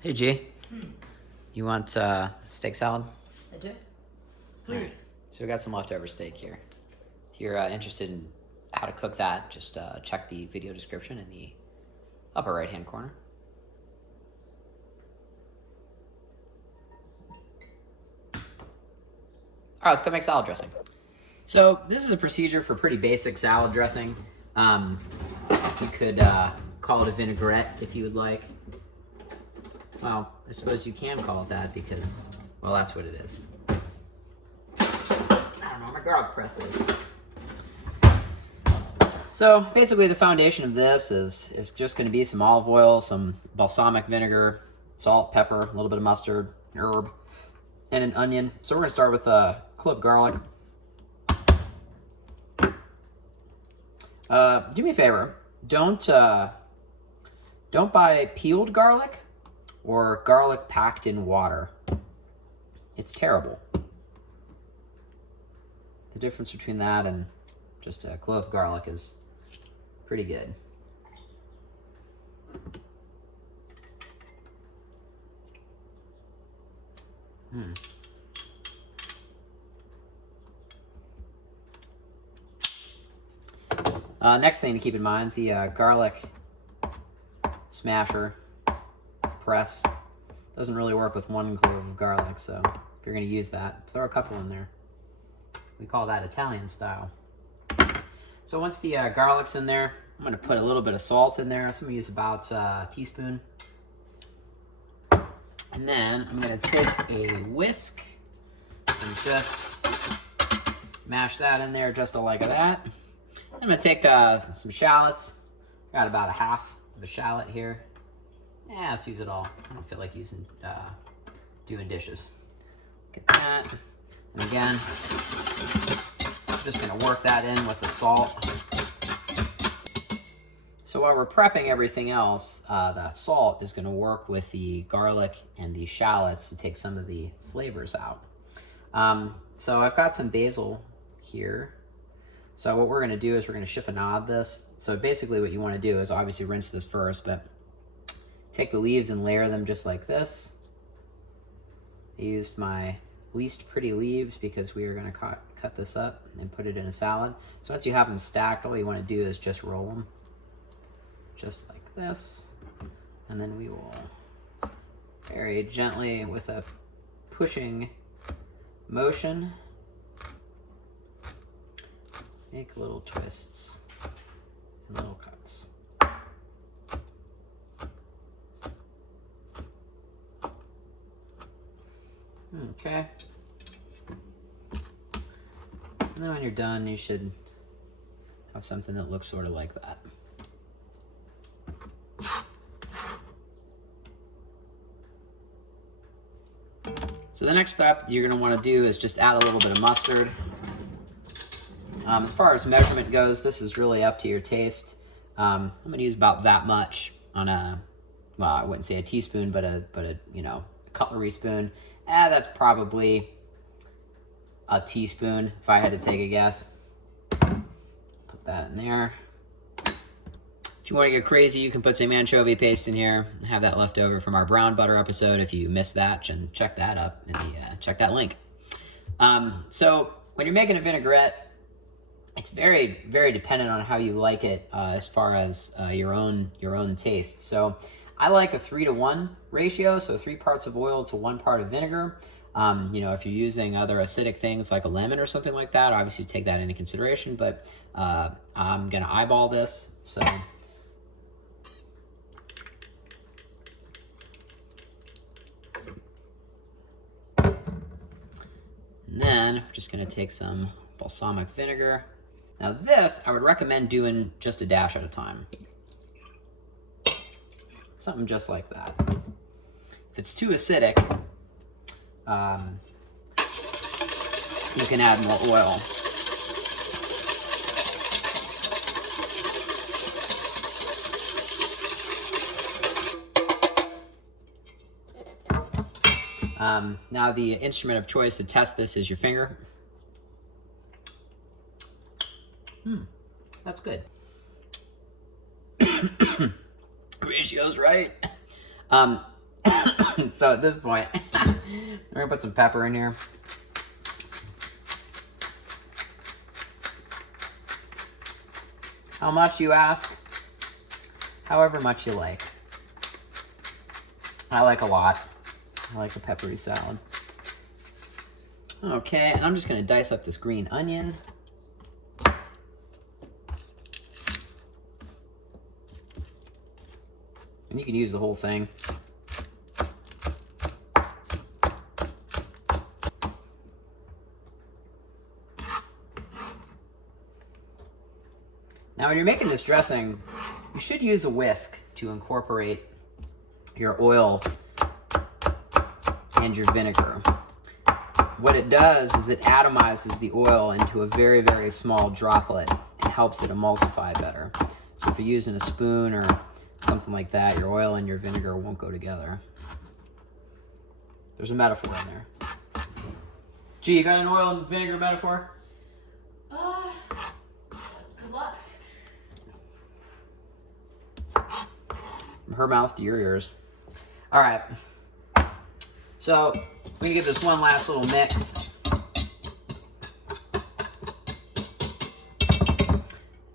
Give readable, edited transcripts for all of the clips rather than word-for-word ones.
Hey G, you want steak salad? I do. Please. Right. So we got some leftover steak here. If you're interested in how to cook that, just check the video description in the upper right hand corner. All right, let's go make salad dressing. So this is a procedure for pretty basic salad dressing. You could call it a vinaigrette if you would like. Well, I suppose you can call it that because, well, that's what it is. I don't know, my garlic press is. So basically the foundation of this is just going to be some olive oil, some balsamic vinegar, salt, pepper, a little bit of mustard, herb, and an onion. So we're going to start with clove garlic. Do me a favor, don't buy peeled garlic or garlic packed in water. It's terrible. The difference between that and just a clove garlic is pretty good. Next thing to keep in mind, the garlic smasher press doesn't really work with one clove of garlic, so if you're going to use that, throw a couple in there. We call that Italian style. So once the garlic's in there, I'm going to put a little bit of salt in there. So I'm going to use about a teaspoon. And then I'm going to take a whisk and just mash that in there just like that. I'm going to take some shallots. Got about a half of a shallot here. Yeah, let's use it all. I don't feel like doing dishes. Get that. And again, just going to work that in with the salt. So while we're prepping everything else, that salt is going to work with the garlic and the shallots to take some of the flavors out. So I've got some basil here. So what we're going to do is we're going to chiffonade this. So basically what you want to do is obviously rinse this first, but take the leaves and layer them just like this. I used my least pretty leaves because we are going to cut this up and put it in a salad. So once you have them stacked, all you want to do is just roll them just like this. And then we will very gently with a pushing motion make little twists and little cuts. Okay. And then when you're done, you should have something that looks sort of like that. So the next step you're going to want to do is just add a little bit of mustard. As far as measurement goes, this is really up to your taste. I'm going to use about that much on a, well, I wouldn't say a teaspoon, but a cutlery spoon. That's probably a teaspoon if I had to take a guess. Put that in there. If you want to get crazy, you can put some anchovy paste in here. Have that left over from our brown butter episode. If you missed that, and check that up in the check that link. So when you're making a vinaigrette, it's very, very dependent on how you like it as far as your own taste. So I like a 3-to-1 ratio, so 3 parts of oil to 1 part of vinegar. If you're using other acidic things like a lemon or something like that, obviously take that into consideration, but I'm gonna eyeball this. So and then we're just gonna take some balsamic vinegar. Now this, I would recommend doing just a dash at a time. Something just like that. If it's too acidic, you can add more oil. Now the instrument of choice to test this is your finger. That's good. Ratio's right. So at this point, we're gonna put some pepper in here. How much, you ask? However much you like. I like a lot. I like a peppery salad. Okay, and I'm just gonna dice up this green onion. And you can use the whole thing. Now when you're making this dressing, you should use a whisk to incorporate your oil and your vinegar. What it does is it atomizes the oil into a very, very small droplet and helps it emulsify better. So if you're using a spoon or something like that, your oil and your vinegar won't go together. There's a metaphor in there. Gee, you got an oil and vinegar metaphor? Good luck. From her mouth to your ears. All right. So we're gonna give this one last little mix.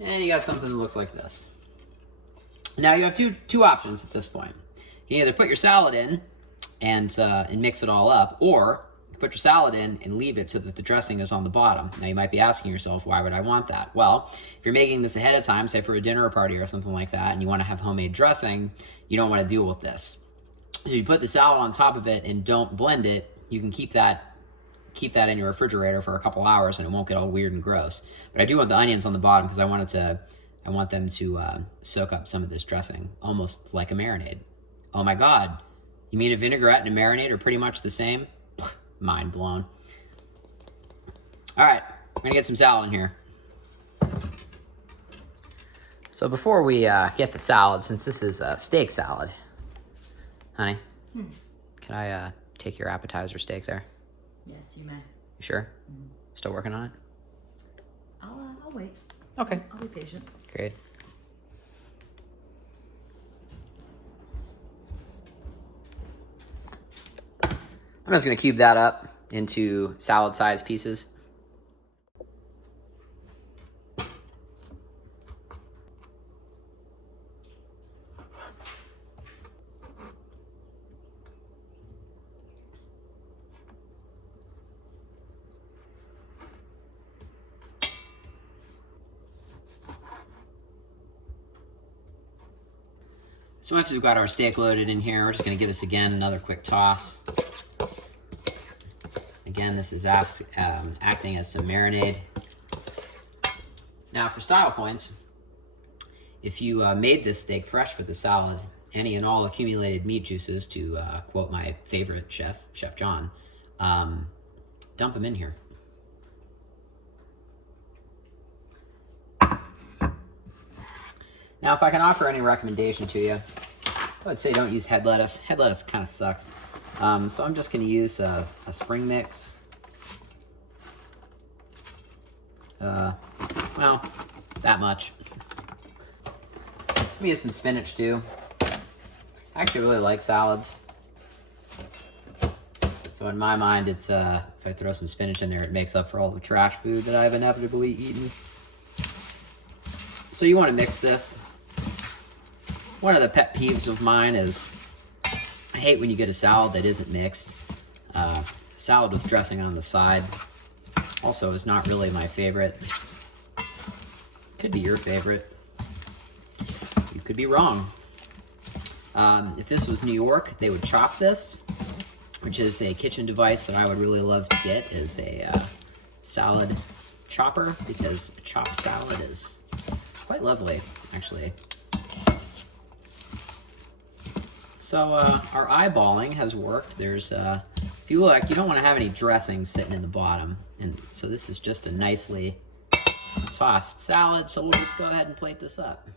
And you got something that looks like this. Now you have two options at this point. You can either put your salad in and mix it all up, or you put your salad in and leave it so that the dressing is on the bottom. Now you might be asking yourself, why would I want that? Well, if you're making this ahead of time, say for a dinner party or something like that, and you want to have homemade dressing, you don't want to deal with this. So you put the salad on top of it and don't blend it, you can keep that in your refrigerator for a couple hours and it won't get all weird and gross. But I do want the onions on the bottom because I want them to soak up some of this dressing, almost like a marinade. Oh my God, you mean a vinaigrette and a marinade are pretty much the same? Mind blown. All right, we're gonna get some salad in here. So before we get the salad, since this is a steak salad, honey, can I take your appetizer steak there? Yes, you may. You sure? Still working on it? I'll wait. Okay. I'll be patient. Great. I'm just gonna cube that up into salad-sized pieces. So once we've got our steak loaded in here, we're just gonna give this again another quick toss. Again, this is acting as some marinade. Now for style points, if you made this steak fresh for the salad, any and all accumulated meat juices, to quote my favorite chef, Chef John, dump them in here. Now, if I can offer any recommendation to you, I would say don't use head lettuce. Head lettuce kind of sucks. So I'm just going to use a spring mix. Well, that much. Let me use some spinach too. I actually really like salads. So in my mind, it's if I throw some spinach in there, it makes up for all the trash food that I've inevitably eaten. So you want to mix this. One of the pet peeves of mine is I hate when you get a salad that isn't mixed. Salad with dressing on the side also is not really my favorite. Could be your favorite. You could be wrong. If this was New York, they would chop this, which is a kitchen device that I would really love to get, is a salad chopper, because a chopped salad is quite lovely, actually. So our eyeballing has worked. There's, if you look, you don't want to have any dressing sitting in the bottom. And so this is just a nicely tossed salad. So we'll just go ahead and plate this up.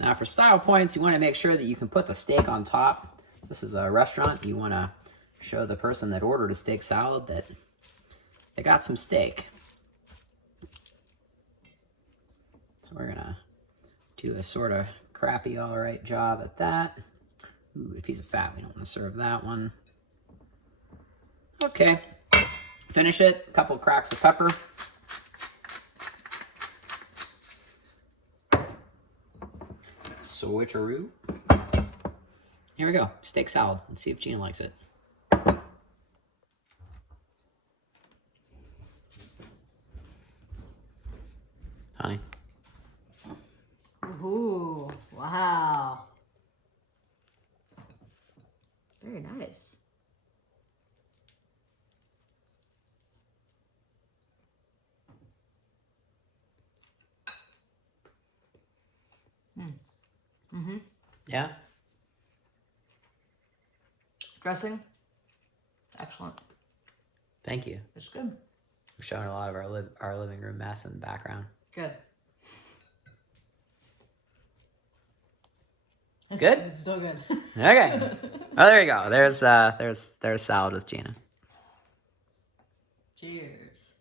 Now for style points, you want to make sure that you can put the steak on top. This is a restaurant. You want to show the person that ordered a steak salad that they got some steak. So we're gonna do a sort of crappy all right job at that. Ooh, a piece of fat. We don't want to serve that one. Okay. Finish it. A couple cracks of pepper. Switcheroo. Here we go. Steak salad. Let's see if Gina likes it. Honey. Ooh, wow. Very nice. Mm-hmm. Yeah? Dressing? Excellent. Thank you. It's good. We're showing a lot of our living room mess in the background. Good. Good? It's still good. Okay. Oh, there you go. There's salad with Gina. Cheers.